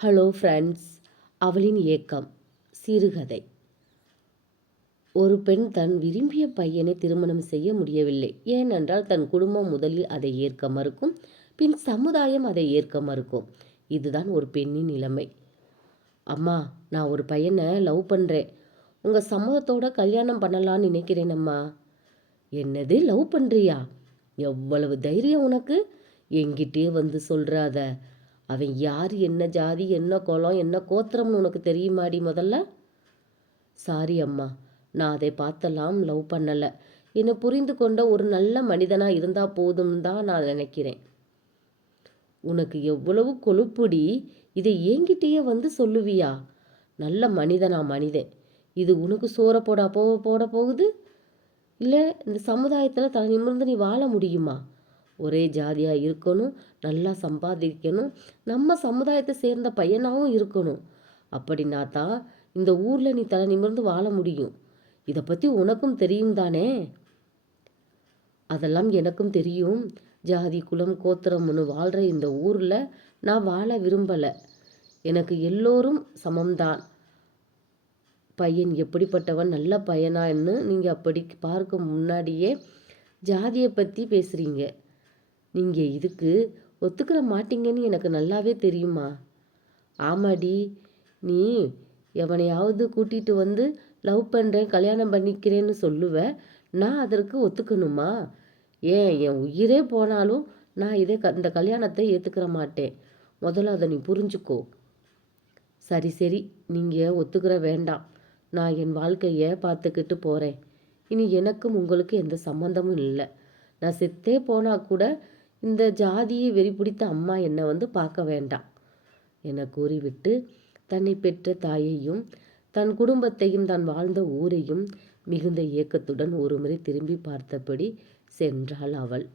Hello friends. அவளின் ஏக்கம் சிறுகதை. ஒரு பெண் தன் விரும்பிய பையனை திருமணம் செய்ய முடியவில்லை. ஏனென்றால் தன் குடும்பம் முதலில் அதை ஏற்க மறுக்கும், பின் சமுதாயம் அதை ஏற்க மறுக்கும். இதுதான் ஒரு பெண்ணின் நிலைமை. அம்மா, நான் ஒரு பையனை லவ் பண்ணுறேன். உங்கள் சம்மதத்தோட கல்யாணம் பண்ணலான்னு நினைக்கிறேன் அம்மா. என்னது, லவ் பண்ணுறியா? எவ்வளவு தைரியம் உனக்கு? என்கிட்டே வந்து சொல்கிறாத. அவன் யார், என்ன ஜாதி, என்ன குலம், என்ன கோத்திரம்னு உனக்கு தெரியுமாடி முதல்ல? சாரி அம்மா, நான் அதை பார்த்தெல்லாம் லவ் பண்ணலை. என்னை புரிந்து கொண்ட ஒரு நல்ல மனிதனாக இருந்தால் போதும் தான் நான் நினைக்கிறேன். உனக்கு எவ்வளவு கொழுப்புடி, இதை என்கிட்டயே வந்து சொல்லுவியா? நல்ல மனிதனா மனிதன், இது உனக்கு சோற போட போகுது? இல்லை இந்த சமுதாயத்தில் தலை நிமிர்ந்து நீ வாழ முடியுமா? ஒரே ஜாதியாக இருக்கணும், நல்லா சம்பாதிக்கணும், நம்ம சமுதாயத்தை சேர்ந்த பையனாகவும் இருக்கணும். அப்படின்னா தான் இந்த ஊரில் நீ தலை நிமிர்ந்து வாழ முடியும். இதை பற்றி உனக்கும் தெரியும் தானே? அதெல்லாம் எனக்கும் தெரியும். ஜாதி குலம் கோத்திரம்னு வாழ்கிற இந்த ஊரில் நான் வாழ விரும்பலை. எனக்கு எல்லோரும் சமம்தான். பையன் எப்படிப்பட்டவன், நல்ல பையனான்னு நீங்கள் அப்படி பார்க்க முன்னாடியே ஜாதியை பற்றி பேசுகிறீங்க. நீங்கள் இதுக்கு ஒத்துக்கிற மாட்டீங்கன்னு எனக்கு நல்லாவே தெரியுமா? ஆமாடி, நீ எவனையாவது கூட்டிகிட்டு வந்து லவ் பண்ணுறேன், கல்யாணம் பண்ணிக்கிறேன்னு சொல்லுவ. நான் அதற்கு ஒத்துக்கணுமா? ஏன் என் உயிரே போனாலும் நான் இந்த கல்யாணத்தை ஏற்றுக்கிற மாட்டேன். முதல்ல அதை நீ புரிஞ்சுக்கோ. சரி சரி, நீங்கள் ஒத்துக்கிற வேண்டாம். நான் என் வாழ்க்கையை பார்த்துக்கிட்டு போகிறேன். இனி எனக்கும் உங்களுக்கு எந்த சம்மந்தமும் இல்லை. நான் செத்தே போனால் கூட இந்த ஜாதியை வெறி பிடித்த அம்மா என்னை வந்து பார்க்க வேண்டாம் என கூறிவிட்டு தன்னை பெற்ற தாயையும் தன் குடும்பத்தையும் தான் வாழ்ந்த ஊரையும் மிகுந்த ஏக்கத்துடன் ஒருமுறை திரும்பி பார்த்தபடி சென்றாள் அவள்.